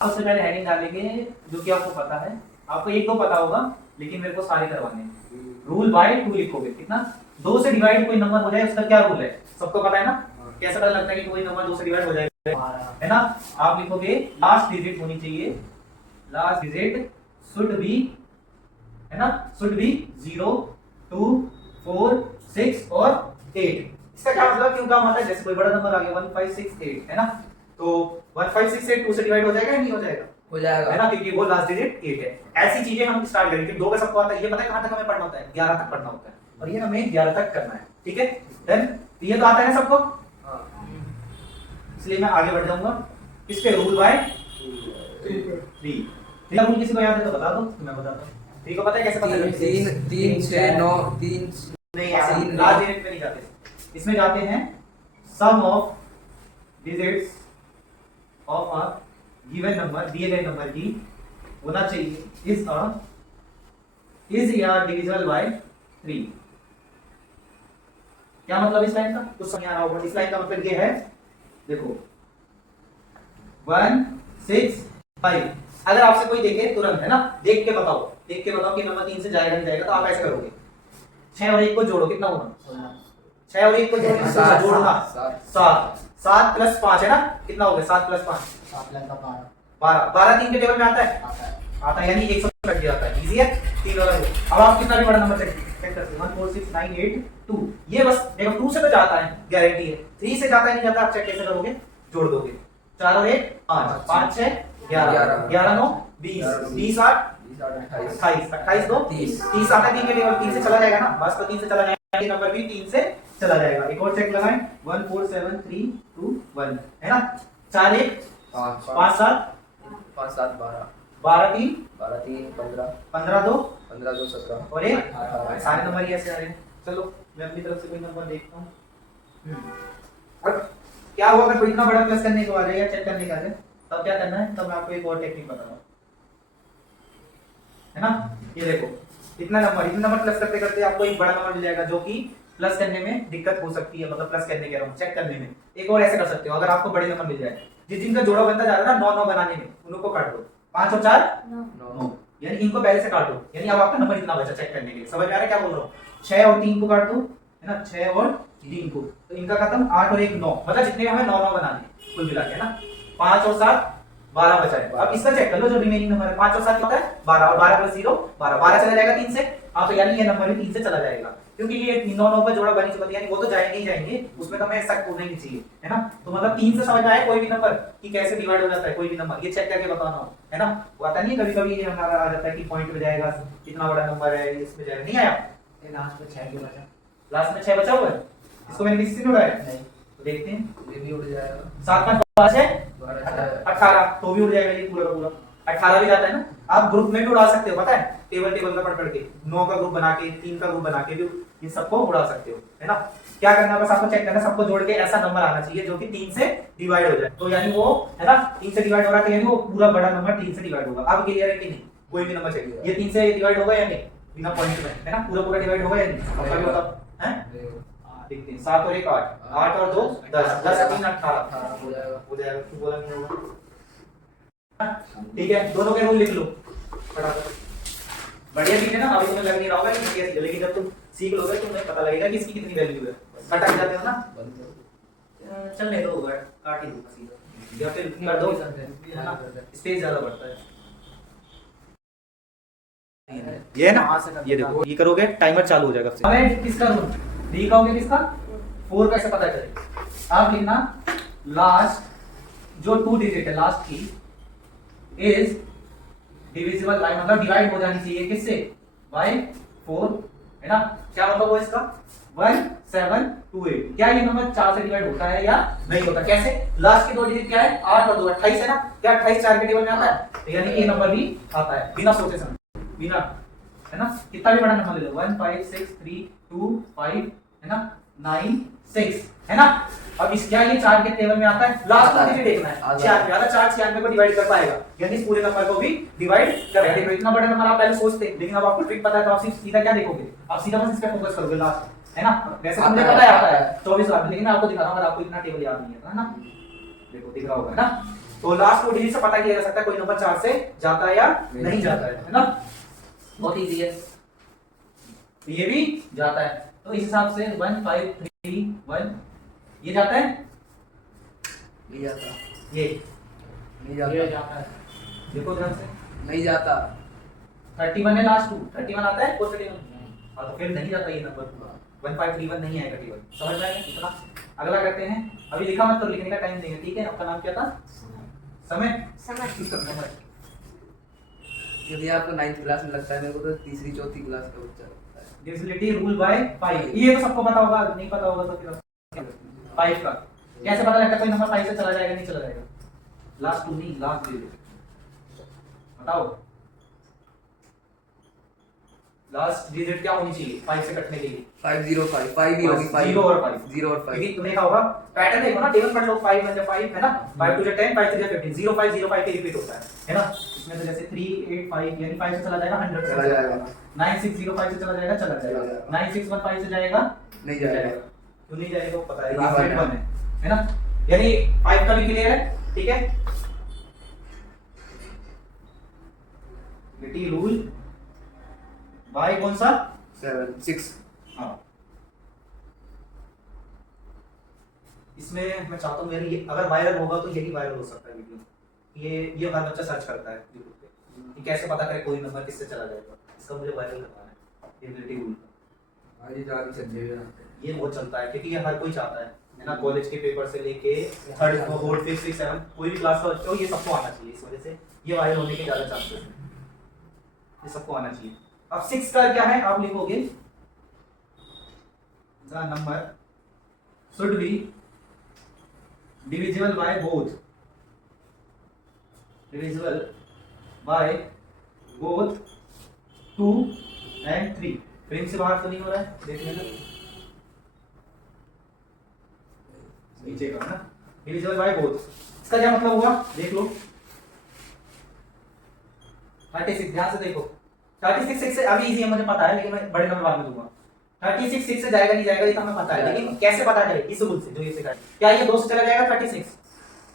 सबसे पहले हेडिंग डालेंगे जो कि आपको पता है, आपको एक दो पता होगा लेकिन मेरे को सारे करवाने हैं। रूल बाय 2 लिखोगे, कितना 2 से डिवाइड कोई नंबर हो जाए उसका क्या रूल है, सबको पता है ना। कैसा पता लगता है कि कोई नंबर 2 से डिवाइड हो जाएगा, है ना। आप लिखोगे लास्ट डिजिट होनी चाहिए, लास्ट डिजिट शुड बी, है ना, शुड बी 0 2 4 6 और 8। इसका क्या मतलब, क्यों काम आता है, जैसे कोई बड़ा नंबर आ गया 1 5 6 8, है ना, तो 1 5 6 8 2 से डिवाइड हो जाएगा या नहीं हो जाएगा, हो जाएगा, है ना, क्योंकि वो लास्ट डिजिट 8 है। ऐसी चीजें हम स्टार्ट करेंगे। 2 का सबको आता है, ये पता है कहां तक हमें पढ़ना होता है, 11 तक पढ़ना होता है, और ये हमें 11 तक करना है, ठीक है। देन ये तो आता है ना सबको, इसलिए मैं आगे बढ़ जाऊंगा किस पे, रूल बाय 3। तीसरा रूल किसी को याद है तो बता दो, मैं बताता हूं। 3 को पता है कैसे पता है, 3 3 6 9 3 नहीं, लास्ट डिजिट पे नहीं जाते, इसमें जाते हैं sum of digits of a given number, दिए गए नंबर की होना चाहिए इज या डिविजिबल बाय 3। क्या मतलब इस लाइन का, कुछ समझ आ रहा होगा। इस लाइन का मतलब ये है, देखो 1 6 5, अगर आपसे कोई देखे तुरंत, है ना, देख के बताओ कि नंबर 3 से जाएगा नहीं जाएगा, तो आप ऐसे करोगे 6 और 1 को जोड़ो, कितना होगा 6 और 1 को जोड़ना 7 7 प्लस 5, है ना, कितना हो गया 7 प्लस 5 12 12 3 के टेबल में आता है, यानी 100 कट जाता है, इजी है 3 वाला रूल। अब आप कितना भी बड़ा नंबर चेक कर सकते हो, 1 4 6 9 8 2, ये बस देखो 2 से तो जाता है, गारंटी है, 3 से जाता है नहीं जाता, आप चेक कैसे करोगे, जोड़ दोगे 4 और 1 5 5 6 11 11 9 20 20 8 28 28 2 30 30 आता है 3 के टेबल, 3 से चला जाएगा ना, बस तो 3 से चला जाएगा, ये नंबर भी 3 से चला जाएगा। एक और चेक लगाएं, 1 4 7 3 2 1, है ना, 4 1 5 7 5 7 12 12 3 15 15 2 15 2 17 और 1 सारे नंबर ही ऐसे आ रहे हैं। चलो मैं अपनी तरफ से कोई नंबर देखता हूँ। अब क्या हुआ, अगर कोई इतना बड़ा प्लस करने को आ जाए या चेक करने का आ जाए, तब क्या करना है, तब मैं आपको एक और टेक्निक बताऊंगा, है ना। ये देखो इतना नंबर प्लस करते करते आपको एक बड़ा नंबर मिल जाएगा जो कि प्लस करने में दिक्कत हो सकती है, मतलब प्लस करने कह रहा हूँ, चेक करने में। एक और ऐसे कर सकते हो, अगर आपको बड़े नंबर मिल जाए, जिनका जोड़ा बनता जा रहा है ना 9 9 बनाने में, उनको काट दो, 5 और 4 9, यानी इनको पहले से काटो, यानी अब आपका नंबर इतना बचा चेक करने के लिए। समझ में आ रहा है क्या बोल रहा हूँ, 6 और 3 को काट दो, है ना, 6 और 3 को, तो इनका खत्म, 8 और 1 9, मतलब जितने हमें 9 9 बनाने कुल मिला के, है ना, 5 और 7 12 बचा है। अब इसका चेक कर लो, जो रिमेनिंग नंबर है 5 और 7 होता है 12, और 12 प्लस 0 12 12 चला जाएगा 3 से, आप यानी ये नंबर भी 3 से चला जाएगा, क्योंकि ये 9 9 का जोड़ा बनी चुका है, यानी वो तो जाएंगे ही जाएंगे, उसमें तो हमें शक होना ही चाहिए, है ना। तो मतलब 3 से समझ आए कोई भी नंबर कि कैसे डिवाइड हो जाता है, कोई भी नंबर ये चेक करके बताना हो, है ना। वो आता नहीं है कभी-कभी ये हमारा आ जाता है कि पॉइंट में जाएगा, कितना बड़ा नंबर है इसमें जाएगा, नहीं आया, ये लास्ट में 6 के बचा, लास्ट में 6 बचा हुआ है, इसको मैंने किसी से नहीं उड़ाया, नहीं तो देखते हैं, ये भी उड़ जाएगा, 7 5 5 है 12 18, तो भी उड़ जाएगा ये पूरा का पूरा, 18 भी जाता है ना। आप ग्रुप में भी उड़ा सकते हो, पता है, टेबल का पढ़ के 9 का ग्रुप बना के 3 का ग्रुप बना के भी ये सबको उड़ा सकते हो, है ना। क्या करना है, बस आपको चेक करना है, सबको जोड़ के ऐसा नंबर आना चाहिए जो कि 3 से डिवाइड हो जाए, तो यानी वो, है ना, 3 से डिवाइड हो रहा है, तो यानी वो पूरा बड़ा नंबर 3 से डिवाइड होगा। अब क्लियर है कि नहीं, कोई भी नंबर चाहिए, ये 3 से डिवाइड होगा या नहीं, बिना पॉइंट में, है ना, पूरा डिवाइड होगा या नहीं, आपका भी बताओ, हैं, देखते हैं, 7 और 1 8 8 और 2 10 10 3 18 हो जाएगा, क्यों बोला नहीं होगा, ठीक है। दोनों के रूल लिख लो फटाफट, बढ़िया चीज है ना। अभी तुम्हें लग नहीं रहा होगा कि बढ़िया चीज है, लेकिन जब तुम सीख लोगे तो तुम्हें पता लगेगा कि इसकी कितनी वैल्यू है। कटा जाते हो ना, चलने दो, काट ही दो सीधा, या फिर कर दो, है ना, स्पेस ज्यादा बढ़ता है। ये है ना, ये देखो, ये करोगे टाइमर चालू हो जाएगा। हमें किसका रूल, डी का होगा, किसका 4 कैसे पता चले, आप लिखना लास्ट जो 2 डिजिट है लास्ट की इज डिविजिबल बाय, मतलब डिवाइड हो जानी चाहिए किससे, बाय 4, है ना। क्या मतलब वो इसका 1 7 2 8, क्या ये नंबर 4 से डिवाइड होता है या नहीं होता, कैसे, लास्ट की 2 डिजिट क्या है 8 और 2 28 है ना, क्या 28 4 के टेबल में आता है, तो यानी ये नंबर भी आता है बिना सोचे समझे, बिना, है ना। कितना भी बड़ा नंबर ले लो, 1 5 6 3 2 5, है ना, 9 6, है ना। अब इस क्या ये 4 के टेबल में आता है, लास्ट का डिजिट देखना है, 4 पे आता है, 4 96 को डिवाइड कर पाएगा, यानी इस पूरे नंबर को भी डिवाइड कर पाएगा। तो इतना बड़ा नंबर आप पहले सोचते, लेकिन अब आपको ट्रिक पता है, तो आप सीधा क्या देखोगे, आप सीधा बस इस पे फोकस करोगे लास्ट, है ना। वैसे मुझे पता है आता है 24 बार, लेकिन मैं आपको दिखा रहा हूं, अगर आपको इतना टेबल याद नहीं है, है ना, देखो दिख रहा होगा ना, तो लास्ट 4 डिजिट से पता किया जा सकता है कोई नंबर 4 से जाता है या नहीं जाता है ना। बहुत इजी है। तो ये भी जाता है, तो इस हिसाब से 1 5 3 1 ये जाता है, नहीं जाता, ये नहीं ये जाता, जाता है। देखो ध्यान से, नहीं जाता। 31 है लास्ट 2, 31 आता है 431। हाँ तो फिर नहीं जाता ये नंबर, 1531 नहीं आएगा केवल, समझ में आया इतना। अगला करते हैं, अभी लिखा मत, तो लिखने का टाइम देंगे, ठीक है। आपका नाम क्या था? समय। समय। यदि आपको 9th क्लास में लगता है, मेरे को तो तीसरी चौथी क्लास का बच्चा लगता है। डिविजिबिलिटी रूल बाय 5, ये तो सबको पता होगा, नहीं पता होगा तो फिर 5 का कैसे पता लगता है कोई नंबर 5 से चला जाएगा नहीं चला जाएगा? लास्ट 2 नहीं, लास्ट डिजिट बताओ, लास्ट डिजिट क्या होनी चाहिए 5 से कटने के लिए? 505, 5 ही होगी, 5 0 और 5, 0 और 5। क्योंकि तुमने देखा होगा पैटर्न देखो ना, टेबल पढ़ लो, 5 1 5 है ना, 5 2 10, 5 3 15, 0 5 0 5 पे रिपीट होता है ना। इसमें तो जैसे 3 8 5 यानी 5 से चला जाएगा 100 चला जाएगा, 9 6 0 5 से चला जाएगा, चला जाएगा। 9 6 1 5 से जाएगा, नहीं जाएगा। क्यों नहीं जाएगा वो पता है, लास्ट लास्ट वन है ना, यानी 5 का भी क्लियर है, ठीक है। लिटी रूल बाय कौन सा? 7 6। हाँ, इसमें मैं चाहता हूँ मेरी ये अगर वायरल होगा तो यही वायरल हो सकता है वीडियो। ये हर बच्चा सर्च करता है यूट्यूब पे कि कैसे पता करे कोई नंबर किससे चला जाएगा, इसका मुझे वायरल करवाना है ये लिटी रूल का। आज ही जाके चल जाएगा। ये बहुत चलता है क्योंकि ये हर कोई चाहता है ना, कॉलेज के पेपर से लेके third fourth fifth six seven कोई भी क्लास का बच्चा हो, ये सबको आना चाहिए। इस वजह से ये वायरल होने के ज्यादा चांसेस हैं, ये सबको आना चाहिए। अब 6 का क्या है, आप लिखोगे the number should be divisible by both, divisible by both 2 and 3। Frame से बाहर तो नहीं हो रहा है, देख लेना नीचे का ना, डिविजिबल बाय बोथ। इसका क्या मतलब हुआ देख लो, 36 ध्यान से देखो, 36 6 से अभी इजी है मुझे पता है, लेकिन मैं बड़े नंबर बाद में दूंगा। 36 6 से जाएगा नहीं जाएगा ये तो हमें पता है, लेकिन कैसे पता करें इस रूल से जो ये सिखाया। क्या ये 2 से चला जाएगा 36?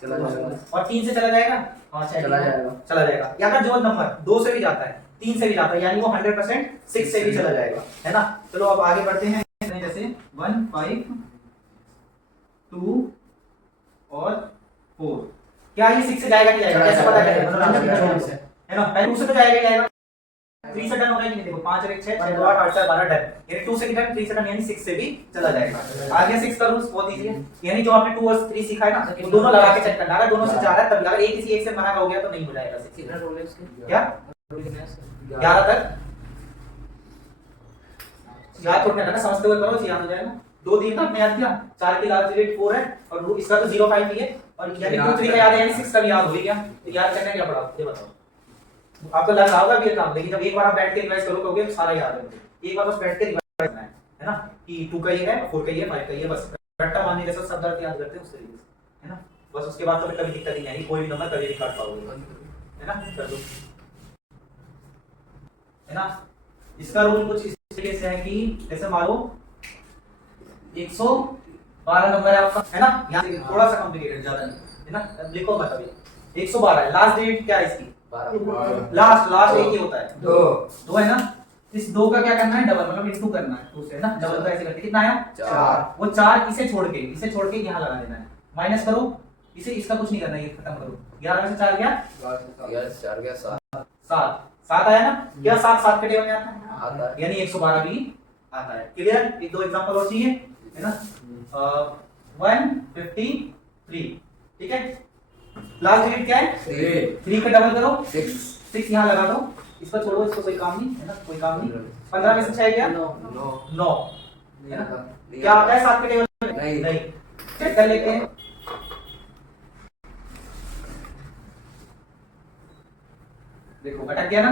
चला जाएगा। और 3 से चला जाएगा? हाँ चला जाएगा। चला जाएगा। या अगर जो नंबर 2 से भी जाता है 3 से भी जाता है, यानी वो 100% 6 से भी चला जाएगा, है ना। चलो अब आगे बढ़ते हैं, जैसे 1 5 2 और 4, क्या ये 6 से जाएगा नहीं जाएगा, कैसे पता करें? है ना, पहले 2 से तो जाएगा ही जाएगा, 3 से डन हो रहा है कि नहीं, देखो 5 और 1 6 6 2 8 8 4 12 डन, यानी 2 से भी डन, 3 से डन, यानी 6 से भी चला जाएगा। आगे 6 का रूल्स बहुत इजी है, यानी जो आपने 2 और 3 सीखा है ना, वो दोनों लगा के चेक करना, अगर दोनों से जा रहा है तब, अगर एक किसी एक से मना हो गया तो नहीं हो जाएगा 6। कितना रोल है इसके? क्या 11 तक याद थोड़ा करना, समझते हुए करो, याद हो जाएगा। 2 3 का आपने याद किया, 4 की लास्ट डिजिट 4 है और इसका तो 0 5 ही है, और यानी 2 3 का याद है, यानी 6 का भी याद हो गया। तो याद करने क्या पड़ा ये बताओ, आपको लग रहा होगा भी ये काम, लेकिन जब एक बार आप बैठ के रिवाइज करोगे तो सारा याद है मुझे। एक बार बस बैठ के रिवाइज करना है ना, कि 2 का ये है, 4 का ये है, 5 का ये, बस रट्टा मारने जैसा शब्द अर्थ याद करते हैं उस तरीके से, है ना। बस उसके बाद तो कभी दिक्कत ही नहीं आएगी, कोई भी नंबर कभी भी काट पाओगे, है ना। कर दो, है ना। इसका रूल कुछ इस तरीके से है कि जैसे मान लो 112 नंबर है आपका, है ना, यहाँ से थोड़ा सा कॉम्प्लिकेटेड, ज्यादा नहीं, है ना। अब लिखो मत, अभी 112 है, लास्ट डिजिट क्या है इसकी? लास्ट एक ही होता है, 2 है ना। इस 2 का क्या करना है, डबल मतलब इनटू करना है 2 से, ना। डबल तो ऐसे करके कितना आया 4, वो 4 इसे छोड़ के यहाँ लगा देना है, माइनस करो इसे, इसका कुछ नहीं करना है, ये खत्म करो। 11 में से 4 गया, 4 गया 7 7 आया ना, क्या 7 7 के टेबल में आता है, आता है। यानी 112 भी आता है। क्लियर? एक दो एग्जांपल और चाहिए, है ना। 153, ठीक है। लास्ट डिजिट क्या है 3 का डबल करो 6 यहाँ लगा दो, इसको छोड़ो, इसको कोई काम नहीं, है ना, कोई काम नहीं। 15 में से 6 गया 9, है ना। क्या आता है 7 के टेबल में? नहीं। चेक कर लेते हैं, देखो अटक गया ना,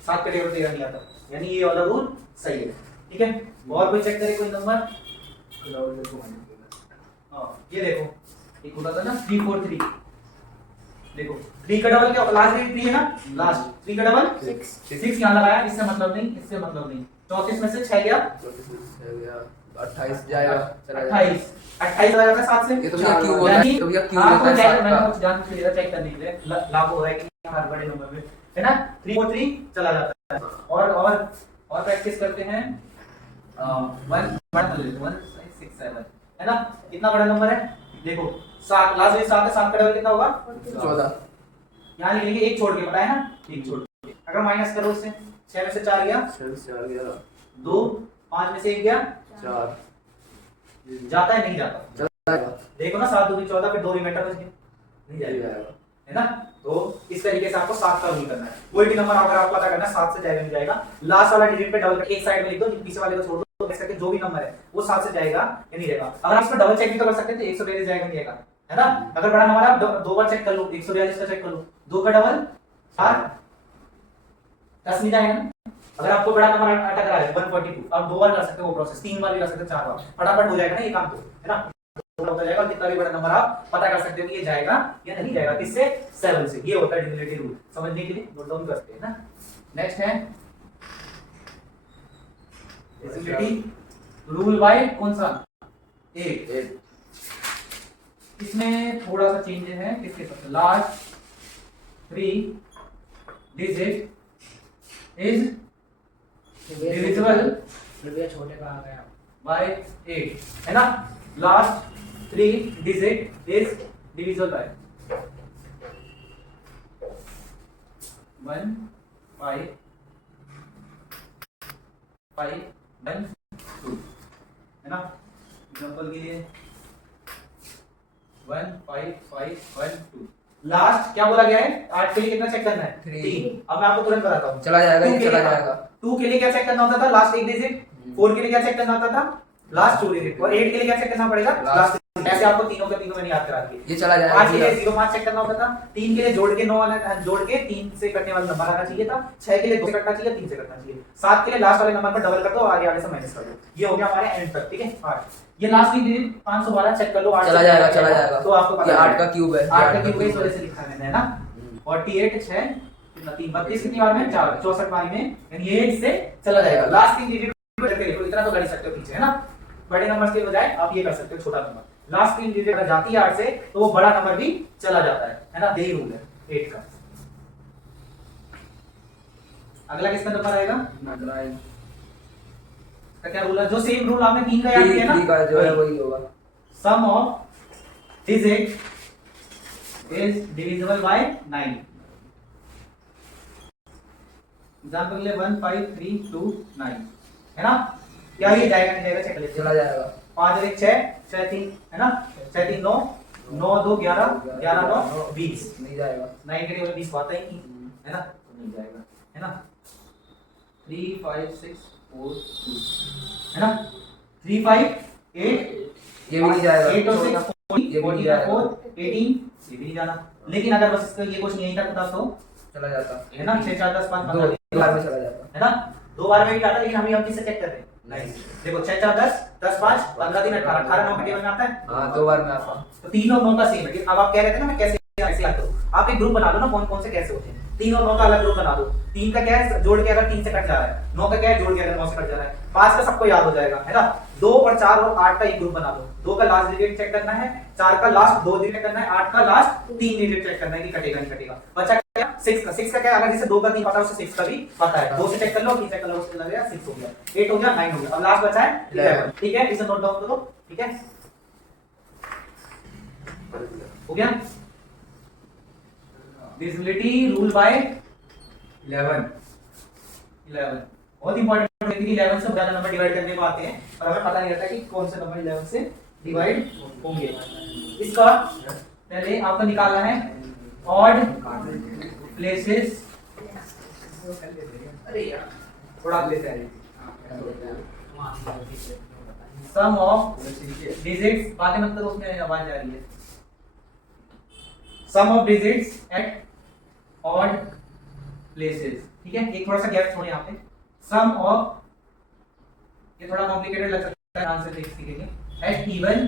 7 के टेबल पे नहीं आता, यानी ये वाला रूल सही है, ठीक है। और कोई चेक करे कोई नंबर, ये देखो एक होता था ना 3 4 3, देखो 3 का डबल क्या, लास्ट डिजिट 3 है ना, लास्ट 3 का डबल 6 यहाँ लगाया, इससे मतलब नहीं, इससे मतलब नहीं। 34 में से 6 गया 28 जाएगा, चला जाएगा। 28 28 आ जाता है 7 से। ये तो भैया क्यों होता है, तो भैया क्यों हाँ, होता है तो 7 मैंने का? कुछ जान के लिए चेक करने के लिए लागू हो रहा है कि हर बड़े नंबर में, है ना। 3 और 3 चला जाता है। और प्रैक्टिस करते हैं 1 6 7, है ना। कितना बड़ा नंबर है देखो, 7 लास्ट में 7 है, 7 का डबल कितना होगा 14। यहाँ लिख लेंगे, एक छोड़ के, पता है ना, एक छोड़ के। अगर माइनस करो उससे, 6 में से 4 गया 6 से 4 गया 2, 5 में से 1 गया 4, जाता है नहीं जाता, चला जाएगा, देखो ना 7 दूनी 14, फिर 2 रिमाइंडर बच गए, नहीं जाएगा, है ना। तो इस तरीके से आपको 7 का रूल करना है। कोई भी नंबर अगर आपको पता करना है 7 से जाएगा नहीं जाएगा, लास्ट वाला डिजिट पे डबल एक साइड में लिख दो, पीछे वाले को छोड़ दो, ऐसे करके जो भी नंबर है वो 7 से जाएगा या नहीं जाएगा। अगर आप इसको डबल चेक भी तो कर सकते थे, 142 जाएगा नहीं जाएगा, है ना। अगर बड़ा नंबर आप दो बार चेक कर लो, 142 का चेक कर लो, 2 का डबल 7 10 नहीं जाएगा ना। अगर आपको बड़ा नंबर अटक रहा है 142, आप 2 बार कर सकते हो वो प्रोसेस, 3 बार भी कर सकते हो, 4 बार, फटाफट हो जाएगा ना ये काम, तो है ना। होता जाएगा, कितना भी बड़ा नंबर आप पता कर सकते हो कि ये जाएगा या नहीं जाएगा, किससे 7 से। ये होता है डिविजिबिलिटी रूल, समझने के लिए नोट डाउन करते हैं ना। नेक्स्ट है डिविजिबिलिटी रूल बाय कौन सा 8। इसमें थोड़ा सा चेंज है, किसके साथ, लास्ट 3 डिजिट इज डिविजिबल छोटे का आ गया बाय 8, है ना। Last 3 digit is divisible bye 1 5 5 1 2, है ना। एग्जांपल के लिए 1 5 5 1 2। लास्ट क्या बोला गया है, 8 के लिए कितना चेक करना है 3। अब मैं आपको तुरंत बताता हूँ, चला जाएगा, 2 ये के चला लिए- जाएगा। 2 के लिए क्या चेक करना होता था, लास्ट एक डिजिट। 4 के लिए क्या चेक करना होता था, लास्ट 2 डिजिट। और 8 के लिए क्या चेक करना पड़ेगा, लास्ट। ऐसे आपको तीनों के तीनों मैंने याद करा दिए। ये चला जाएगा 5 के लिए भैया। 0 5 चेक करना होता था, 3 के लिए जोड़ के 9 वाला, जोड़ के 3 से कटने वाला नंबर आना चाहिए था, 6 के लिए 2 से कटना चाहिए, 3 से कटना चाहिए, 7 के लिए लास्ट वाले नंबर पर डबल कर दो, आगे आगे से माइनस कर दो। ये हो गया हमारे एंड तक, ठीक है। 8 ये लास्ट की डिजिट 512 चेक कर लो, 8 चला जाएगा, चला जाएगा। तो आपको पता ये है 8 का क्यूब है, 8 का क्यूब इस वजह से लिखा है मैंने, है ना। 48 6 कितना 3 32 कितनी बार में 4 64 बार में, यानी ये इससे चला जाएगा। लास्ट की डिजिट करके देखो, इतना तो कर ही सकते हो पीछे, है ना। बड़े नंबर के बजाय आप ये कर सकते हो छोटा नंबर। लास्ट 3 डिजिट अगर जाती है 8 से तो वो बड़ा नंबर भी चला जाता है ना। यही रूल है 8 का। अगला किसका नंबर आएगा, तो क्या रूल है, जो सेम रूल आपने 3 का याद किया ना, 3 का जो है वही होगा। Sum of digit is divisible by 9। Example के लिए 1 5 3 2 9, है ना। क्या ये जाएगा नहीं जाएगा चेक कर लेते हैं। चला जाएगा। 5 और 1 6 6 3, है ना। 6 3 9 9 2 11 11 9 20, नहीं जाएगा। 9 के लिए 20 आता ही नहीं, है ना, तो नहीं जाएगा, है ना। 3 5 6 4 2, है ना। 3 5 8, ये भी नहीं जाएगा। 8 और 6 ये भी नहीं 40 जाएगा। 4 18, ये भी नहीं जाना। लेकिन अगर बस इसका ये क्वेश्चन यहीं तक था तो, चला जाता है ना, 6 4 10 5 दो 15, बार में चला जाता। है ना। 2 बार में भी जाता, लेकिन हम किससे चेक कर रहे हैं, देखो 6 4 10 10 5 15 3 18 18 9 के टेबल में आता है। हाँ 2 बार में आता। तो 3 और 9 का सेम है। अब आप कह रहे थे ना मैं कैसे ऐसे याद करूं, आप एक ग्रुप बना लो ना, कौन कौन से कैसे होते हैं। 3 और 9 का अलग ग्रुप बना दो। 3 का क्या है, जोड़ के अगर 3 से कट जा रहा है, 9 का क्या है, जोड़ के अगर 9 से कट जा रहा है, 5 का सबको याद हो जाएगा, है ना। 2 और 4 और 8 का एक ग्रुप बना दो। 2 का लास्ट डिजिट चेक करना है, 4 का लास्ट 2 डिजिट करना है, 8 का लास्ट 3 डिजिट चेक करना है कि कटेगा नहीं कटेगा। बचा क्या 6 का। 6 का क्या, अगर जिसे 2 का 3 पता है उसे 6 का भी पता है, 2 से चेक कर लो, 3 चेक कर लो, उससे लग गया 6 हो गया, 8 हो गया, 9 हो गया। अब लास्ट बचा है 11, ठीक है। इसे नोट डाउन करो, ठीक है, हो गया। डिविजिबिलिटी रूल बाय 11 बहुत इंपॉर्टेंट है, क्योंकि 11 से ज्यादा नंबर डिवाइड करने को आते हैं और हमें पता नहीं रहता कि कौन से नंबर 11 से डिवाइड होंगे। इसका पहले आपको निकालना है ऑड प्लेसेस, अरे यार थोड़ा लेते हैं, सम ऑफ डिजिट्स, बातें मत करो उसमें आवाज जा रही है। Sum of digits at odd places, ठीक है। एक थोड़ा सा गैप छोड़े यहाँ पे। सम ऑफ, ये थोड़ा कॉम्प्लिकेटेड लग सकता है आंसर देखने के लिए, एट इवन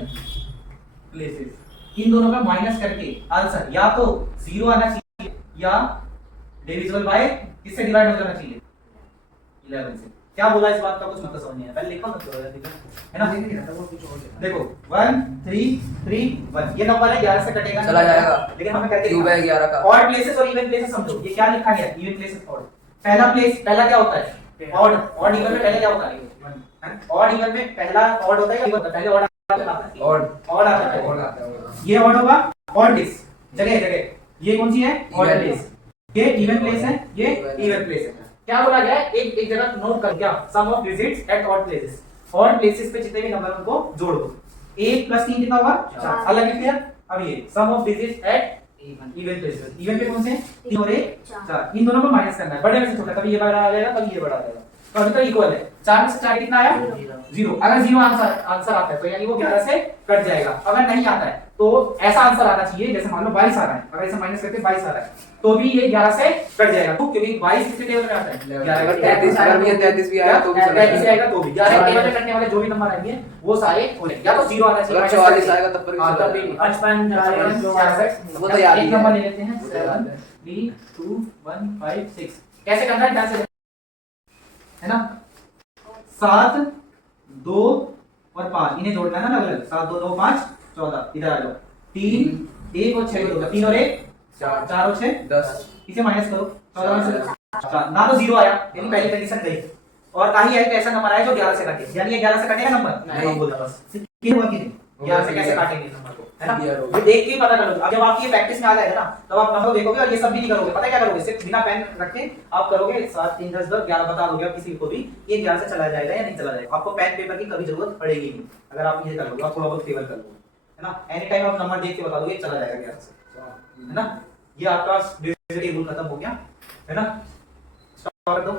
प्लेसेस, इन दोनों का माइनस करके आंसर या तो 0 आना चाहिए या डिविजिबल बाय किससे डिवाइड हो जाना चाहिए, 11 से। क्या बोला इस बात का कुछ मतलब समझ नहीं आया, पहले लिखो मत करो है ना। नहीं रहता, वो कुछ और लिखा। देखो 1 3 3 1 ये नंबर है 11 से कटेगा चला जाएगा। लेकिन हमें करके क्यूब है 11 का। ऑड प्लेसेस और इवन प्लेसेस समझो, ये क्या लिखा गया इवन प्लेसेस ऑड। पहला क्या होता है ऑड, ऑड इवन में पहले क्या होता है ऑड इवन में पहला ऑड होता है या इवन होता है, पहले ऑड आता है ऑड आता है और आता है। ये ऑड होगा ऑड प्लेस जगह जगह, ये कौन सी है ऑड Even प्लेस, ये इवन प्लेस है, ये इवन प्लेस है। क्या बोला गया है एक जगह नोट कर क्या sum of digits at odd places, odd places पे जितने भी नंबर उनको जोड़ दो। 1 + 3 कितना हुआ 4, अलग लिख दिया। अब ये sum of digits at even places, even पे कौन से 3 और 1 4, इन दोनों को माइनस करना है, बड़े में से छोटा, कभी ये बड़ा आ जाएगा कभी ये बड़ा आ जाएगा, तो अभी तो इक्वल है। 4 में से 4 कितना आया 0, अगर 0 आंसर आता है तो यानी वो 11 से कट जाएगा। अगर नहीं आता है तो ऐसा आंसर आना चाहिए जैसे मान लो 22 आ रहा है, अगर इसे माइनस करके 22 आ रहा है तो भी ये 11 से कट जाएगा, क्योंकि 22 किसके टेबल में आता है 11। अगर 33 अगर भी है, 33 भी आया तो भी चला 33 जाएगा। आएगा तो भी 11 टेबल में कटने वाले जो भी नंबर आएंगे वो सारे हो जाएंगे, या तो 0 आना चाहिए अगर 44 आएगा तब पर भी हां चला तब भी जाएगा। 55 वो तो याद ही एक है। नंबर ले लेते हैं 7 3 2 1 5 6 कैसे करना है ध्यान से है ना। 7 2 और 5 इन्हें जोड़ना है ना अलग अलग, 7 2 2 5 14, इधर आ जाओ 3 1 और 6 को जोड़ना, 3 और 1 4 4 और 6 10 इसे माइनस करो 14 में से 4 ना तो 0 आया यानी पहली कंडीशन गई, और कहीं है कि ऐसा नंबर आया जो 11 से कटे, यानी ये 11 से कटेगा नंबर नहीं। हम बोलता बस कि हुआ कि नहीं 11 से कैसे काटेंगे नंबर को है ना, Clear हो गया। ये देख के ही पता कर लो। अब जब आपकी ये प्रैक्टिस में आ जाएगा ना तब आप नंबर देखोगे और ये सब भी नहीं करोगे, पता है क्या करोगे सिर्फ बिना पेन रखे आप करोगे 7 3 10 10 11 बता दोगे आप किसी को भी ये 11 से चला जाएगा या नहीं चला जाएगा, आपको पेन पेपर की कभी जरूरत पड़ेगी नहीं अगर आप ये कर लोगे, आप थोड़ा बहुत फेवर कर लोगे है ना। एनी टाइम आप नंबर देख के बता दोगे चला जाएगा 11 से है ना। ये आपका टेबल खत्म हो गया है ना, स्टार्ट कर दो।